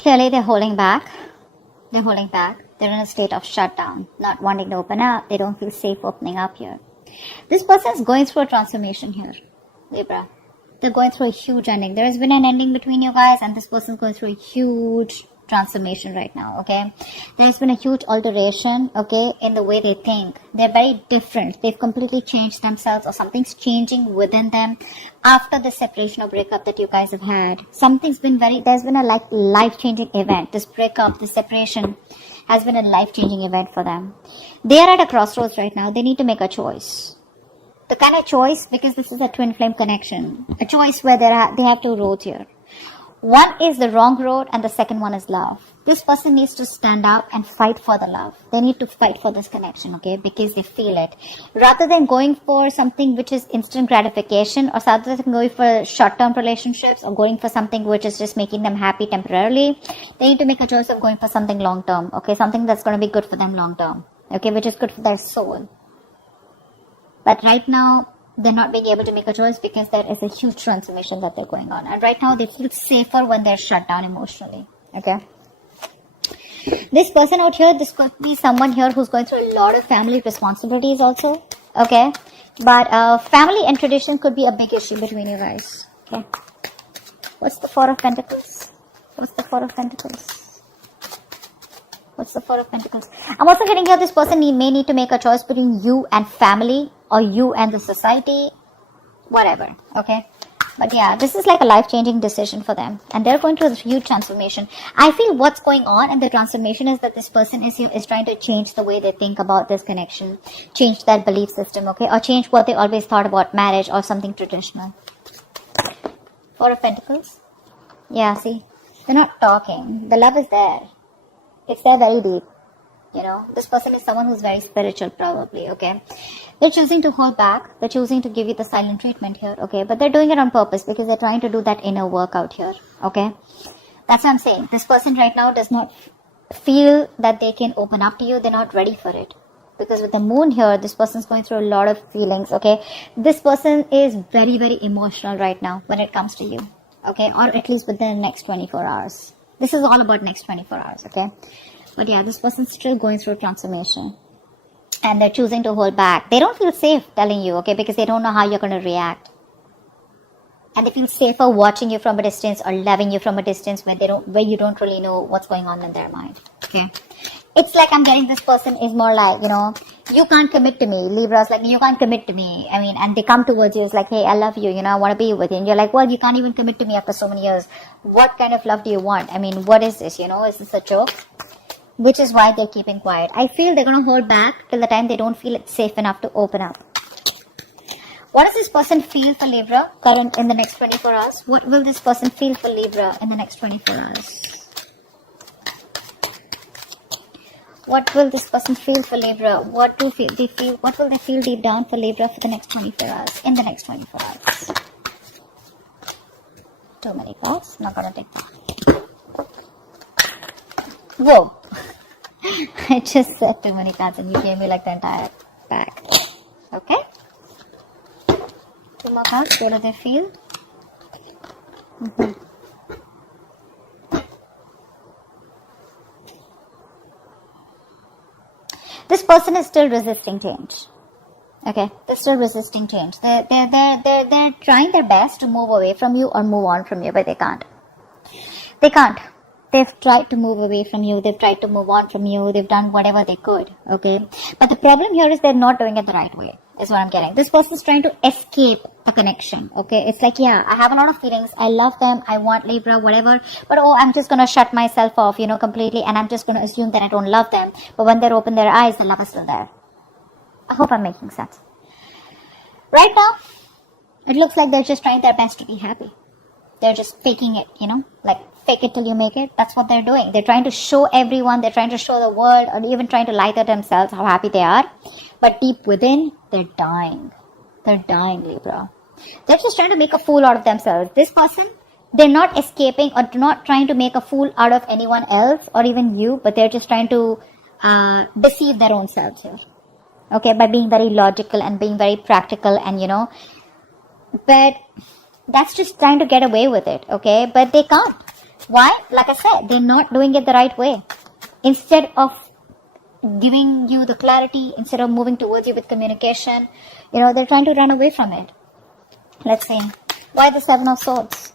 Clearly, they're holding back. They're holding back. They're in a state of shutdown, not wanting to open up. They don't feel safe opening up here. This person is going through a transformation here, Libra. They're going through a huge ending. There has been an ending between you guys, and this person is going through a huge transformation right now, okay? There's been a huge alteration, okay, in the way they think. They're very different. They've completely changed themselves, or something's changing within them after the separation or breakup that you guys have had. There's been a life-changing event. This breakup, this separation has been a life-changing event for them. They are at a crossroads right now. They need to make a choice. The kind of choice, because this is a twin flame connection, a choice where they have two roads here. One is the wrong road and the second one is love. This person needs to stand up and fight for the love. They need to fight for this connection, okay, because they feel it. Rather than going for something which is instant gratification, or rather than going for short-term relationships, or going for something which is just making them happy temporarily, they need to make a choice of going for something long-term, okay, something that's going to be good for them long-term, okay, which is good for their soul. But right now, they're not being able to make a choice because there is a huge transformation that they're going on. And right now, they feel safer when they're shut down emotionally. Okay? This person out here, this could be someone here who's going through a lot of family responsibilities also. Okay? But family and tradition could be a big issue between you guys. Okay? What's the Four of Pentacles? What's the Four of Pentacles? What's the Four of Pentacles? I'm also getting here this person may need to make a choice between you and family, or you and the society, whatever, okay? But yeah, this is like a life-changing decision for them, and they're going through this huge transformation. I feel what's going on in the transformation is that this person is trying to change the way they think about this connection, change their belief system, okay? Or change what they always thought about marriage or something traditional. Four of Pentacles. Yeah, see? They're not talking. The love is there. It's there very deep. You know, this person is someone who's very spiritual, probably, okay? They're choosing to hold back. They're choosing to give you the silent treatment here, okay? But they're doing it on purpose because they're trying to do that inner work out here, okay? That's what I'm saying. This person right now does not feel that they can open up to you. They're not ready for it. Because with the moon here, this person's going through a lot of feelings, okay? This person is very, very emotional right now when it comes to you, okay? Or at least within the next 24 hours. This is all about next 24 hours, okay? But yeah, this person's still going through transformation. And they're choosing to hold back. They don't feel safe telling you, okay? Because they don't know how you're going to react. And they feel safer watching you from a distance or loving you from a distance where you don't really know what's going on in their mind, okay? It's like I'm getting this person is more like, you know, you can't commit to me. Libra's like, you can't commit to me. I mean, and they come towards you. It's like, hey, I love you. You know, I want to be with you. And you're like, well, you can't even commit to me after so many years. What kind of love do you want? I mean, what is this? You know, is this a joke? Which is why they're keeping quiet. I feel they're going to hold back till the time they don't feel it's safe enough to open up. What does this person feel for Libra in the next 24 hours? What will this person feel for Libra in the next 24 hours? What will this person feel for Libra? What will they feel deep down for Libra for the next 24 hours? In the next 24 hours. Too many cards. Not going to take that. Whoa. I just said too many cards and you gave me like the entire pack. Okay. Two more cards. What do they feel? This person is still resisting change. Okay, they're still resisting change. They're trying their best to move away from you or move on from you, but they can't. They can't. They've tried to move away from you. They've tried to move on from you. They've done whatever they could. Okay. But the problem here is they're not doing it the right way, is what I'm getting. This person's trying to escape a connection. Okay. It's like, yeah, I have a lot of feelings. I love them. I want Libra, whatever. But I'm just going to shut myself off, you know, completely. And I'm just going to assume that I don't love them. But when they open their eyes, the love is still there. I hope I'm making sense. Right now, it looks like they're just trying their best to be happy. They're just faking it, you know, like fake it till you make it. That's what they're doing. They're trying to show everyone, they're trying to show the world, or even trying to lie to themselves how happy they are. But deep within, they're dying. They're dying, Libra. They're just trying to make a fool out of themselves. This person, they're not escaping or not trying to make a fool out of anyone else or even you, but they're just trying to deceive their own selves here. Okay, by being very logical and being very practical and, you know, but that's just trying to get away with it, okay? But they can't. Why? Like I said, they're not doing it the right way. Instead of giving you the clarity, instead of moving towards you with communication, they're trying to run away from it. Let's see. Why the Seven of Swords?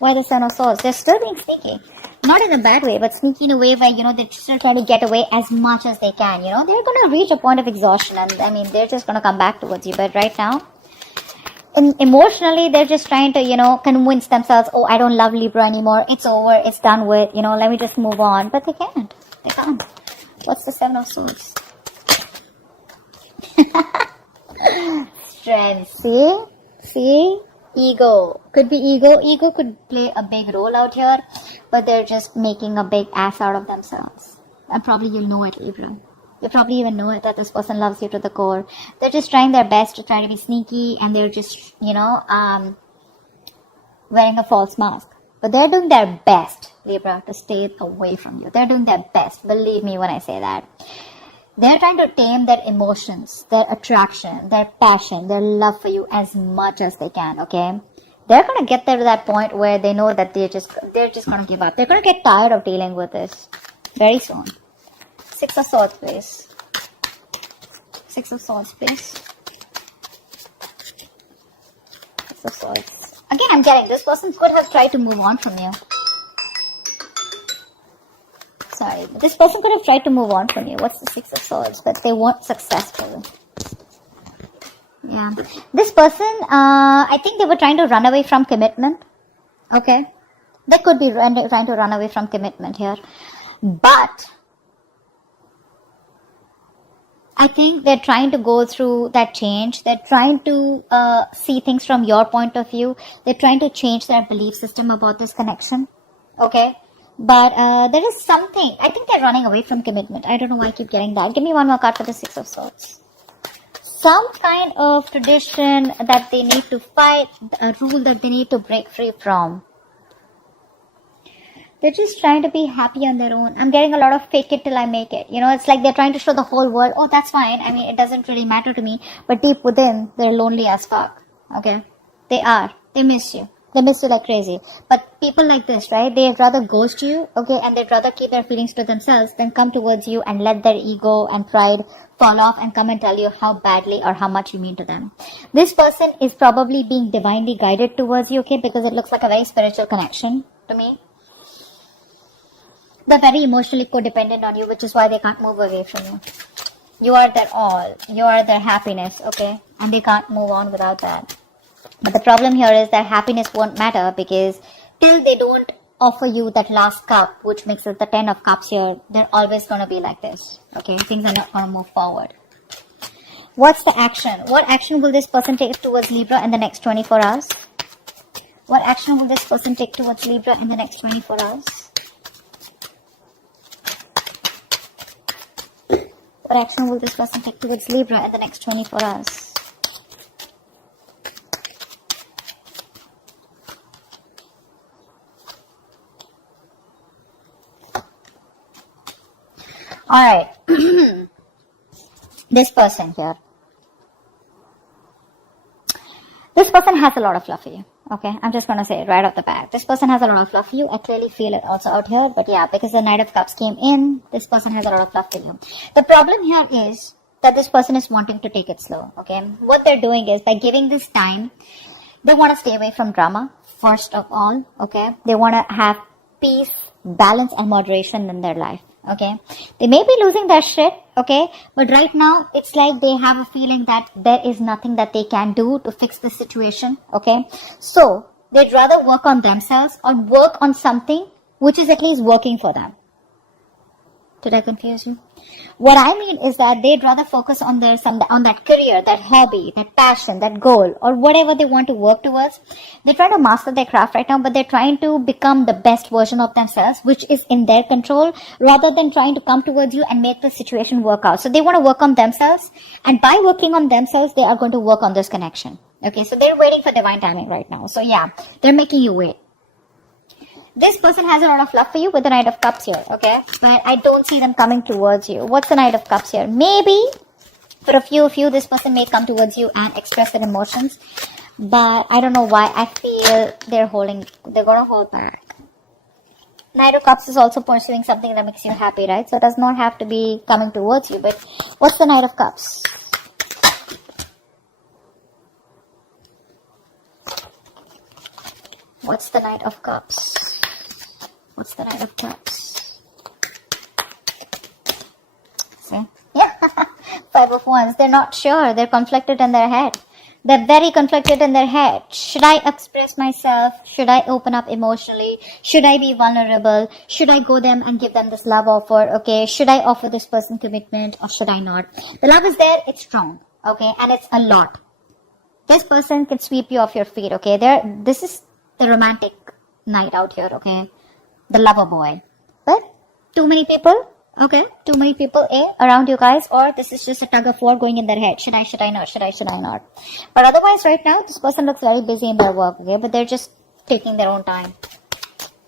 Why the Seven of Swords? They're still being sneaky. Not in a bad way, but sneaky in a way where, they're still trying to get away as much as they can. They're going to reach a point of exhaustion, and they're just going to come back towards you. But right now, emotionally, they're just trying to, convince themselves, oh, I don't love Libra anymore. It's over. It's done with. Let me just move on. But they can't. They can't. What's the Seven of Swords? Strength. See? Ego. Could be ego. Ego could play a big role out here, but they're just making a big ass out of themselves. And probably you'll know it, Libra. You probably even know it, that this person loves you to the core. They're just trying their best to try to be sneaky, and they're just, wearing a false mask. But they're doing their best, Libra, to stay away from you. They're doing their best. Believe me when I say that. They're trying to tame their emotions, their attraction, their passion, their love for you as much as they can, okay? They're going to get there to that point where they know that they're just going to give up. They're going to get tired of dealing with this very soon. Six of Swords, please. Six of Swords, please. Six of Swords. Again, I'm getting this person could have tried to move on from you. Sorry, but this person could have tried to move on from you. What's the Six of Swords? But they weren't successful. Yeah. This person, I think they were trying to run away from commitment. Okay. They could be trying to run away from commitment here. But I think they're trying to go through that change. They're trying to see things from your point of view. They're trying to change their belief system about this connection. Okay. But there is something. I think they're running away from commitment. I don't know why I keep getting that. Give me one more card for the Six of Swords. Some kind of tradition that they need to fight, a rule that they need to break free from. They're just trying to be happy on their own. I'm getting a lot of fake it till I make it. It's like they're trying to show the whole world, oh, that's fine. It doesn't really matter to me. But deep within, they're lonely as fuck. Okay? They are. They miss you. They miss you like crazy. But people like this, right? They'd rather ghost you, okay? And they'd rather keep their feelings to themselves than come towards you and let their ego and pride fall off and come and tell you how badly or how much you mean to them. This person is probably being divinely guided towards you, okay? Because it looks like a very spiritual connection to me. They're very emotionally codependent on you, which is why they can't move away from you. You are their all. You are their happiness, okay? And they can't move on without that. But the problem here is that happiness won't matter, because till they don't offer you that last cup, which makes it the 10 of cups here, they're always going to be like this. Okay, things are not going to move forward. What's the action? What action will this person take towards Libra in the next 24 hours? What action will this person take towards Libra in the next 24 hours? What action will this person take towards Libra in the next 24 hours? Alright, this person here. This person has a lot of love for you. Okay, I'm just going to say it right off the bat. This person has a lot of love for you. I clearly feel it also out here. But yeah, because the Knight of Cups came in, this person has a lot of love for you. The problem here is that this person is wanting to take it slow. Okay, what they're doing is, by giving this time, they want to stay away from drama, first of all. Okay, they want to have peace, balance and moderation in their life. Okay, they may be losing their shit, okay, but right now it's like they have a feeling that there is nothing that they can do to fix the situation. Okay, so they'd rather work on themselves or work on something which is at least working for them. Did I confuse you? What I mean is that they'd rather focus on on that career, that hobby, that passion, that goal, or whatever they want to work towards. They're trying to master their craft right now, but they're trying to become the best version of themselves, which is in their control, rather than trying to come towards you and make the situation work out. So they want to work on themselves, and by working on themselves, they are going to work on this connection. Okay, so they're waiting for divine timing right now. So yeah, they're making you wait. This person has a lot of love for you with the Knight of Cups here, okay? But I don't see them coming towards you. What's the Knight of Cups here? Maybe for a few of you, this person may come towards you and express their emotions. But I don't know why. I feel they're going to hold back. Knight of Cups is also pursuing something that makes you happy, right? So it does not have to be coming towards you. But what's the Knight of Cups? What's the Knight of Cups? What's the Knight of Cups? See? Yeah. Five of Wands. They're not sure. They're conflicted in their head. They're very conflicted in their head. Should I express myself? Should I open up emotionally? Should I be vulnerable? Should I go them and give them this love offer? Okay. Should I offer this person commitment or should I not? The love is there. It's strong. Okay. And it's a lot. This person can sweep you off your feet. Okay. This is the romantic night out here. Okay. The lover boy. But too many people. Okay, too many people around you guys, or this is just a tug of war going in their head. Should I not? Should I not? But otherwise, right now, this person looks very busy in their work, okay? But they're just taking their own time.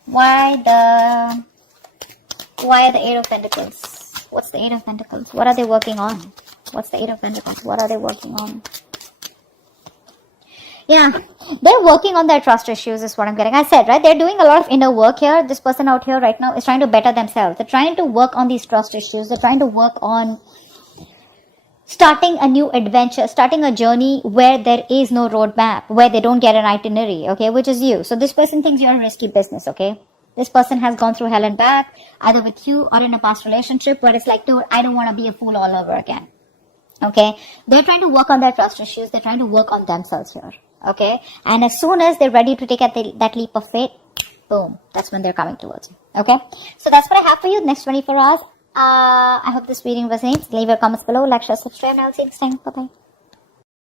Why the Eight of Pentacles? What's the Eight of Pentacles? What are they working on? What's the Eight of Pentacles? What are they working on? Yeah, they're working on their trust issues is what I'm getting. I said, right? They're doing a lot of inner work here. This person out here right now is trying to better themselves. They're trying to work on these trust issues. They're trying to work on starting a new adventure, starting a journey where there is no roadmap, where they don't get an itinerary, okay, which is you. So this person thinks you're a risky business, okay? This person has gone through hell and back, either with you or in a past relationship where it's like, dude, I don't want to be a fool all over again, okay? They're trying to work on their trust issues. They're trying to work on themselves here. Okay, and as soon as they're ready to take that leap of faith, boom, that's when they're coming towards you. Okay, so that's what I have for you the next 24 hours. I hope this reading resonates. Leave your comments below, like, share, subscribe, and I'll see you next time. Bye bye.